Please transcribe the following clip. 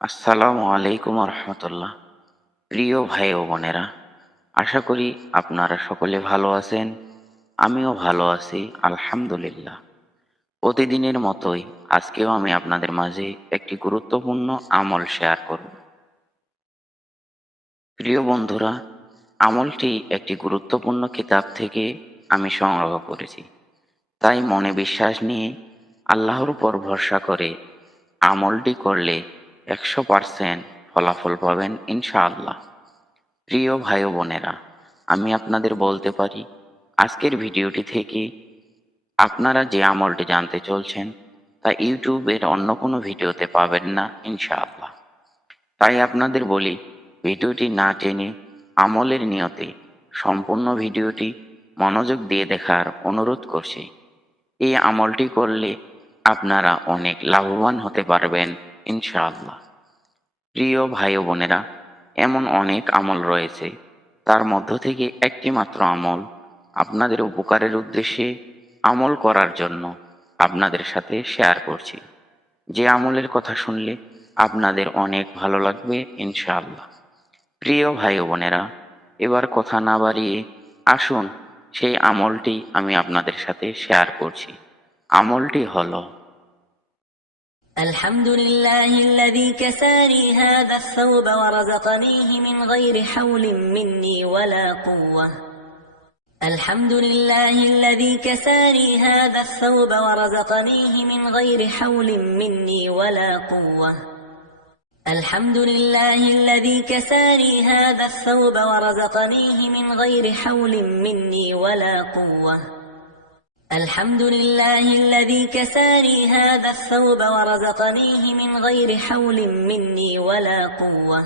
আসসালামু আলাইকুম রহমতুল্লাহ। প্রিয় ভাই ও বোনেরা, আশা করি আপনারা সকলে ভালো আছেন। আমিও ভালো আছি, আলহামদুলিল্লাহ। প্রতিদিনের মতোই আজকেও আমি আপনাদের মাঝে একটি গুরুত্বপূর্ণ আমল শেয়ার করব। প্রিয় বন্ধুরা, আমলটি একটি গুরুত্বপূর্ণ কিতাব থেকে আমি সংগ্রহ করেছি। তাই মনে বিশ্বাস নিয়ে আল্লাহর উপর ভরসা করে আমলটি করলে 100% ফলাফল পাবেন ইনশাআল্লাহ। প্রিয় ভাই ও বোনেরা, আমি আপনাদের বলতে পারি, আজকের ভিডিওটি থেকে আপনারা যে আমলটি জানতে চলছেন তা ইউটিউবের অন্য কোনো ভিডিওতে পাবেন না ইনশাআল্লাহ। তাই আপনাদের বলি, ভিডিওটি না টেনে আমলের নিয়তে সম্পূর্ণ ভিডিওটি মনোযোগ দিয়ে দেখার অনুরোধ করছি। এই আমলটি করলে আপনারা অনেক লাভবান হতে পারবেন ইনশাআল্লাহ। প্রিয় ভাই ও বোনেরা, এমন অনেক আমল রয়েছে, তার মধ্য থেকে একটি মাত্র আমল আপনাদের উপকারের উদ্দেশ্যে আমল করার জন্য আপনাদের সাথে শেয়ার করছি। যে আমলের কথা শুনলে আপনাদের অনেক ভালো লাগবে ইনশাআল্লাহ। প্রিয় ভাই ও বোনেরা, এবার কথা না বাড়িয়ে আসুন সেই আমলটি আমি আপনাদের সাথে শেয়ার করছি। আমলটি হলো, الحمد لله الذي كساني هذا الثوب ورزقنيه من غير حول مني ولا قوة. الحمد لله الذي كساني هذا الثوب ورزقنيه من غير حول مني ولا قوة. الحمد لله الذي كساني هذا الثوب ورزقنيه من غير حول مني ولا قوة. الحمد لله الذي كساني هذا الثوب ورزقنيه من غير حول مني ولا قوة.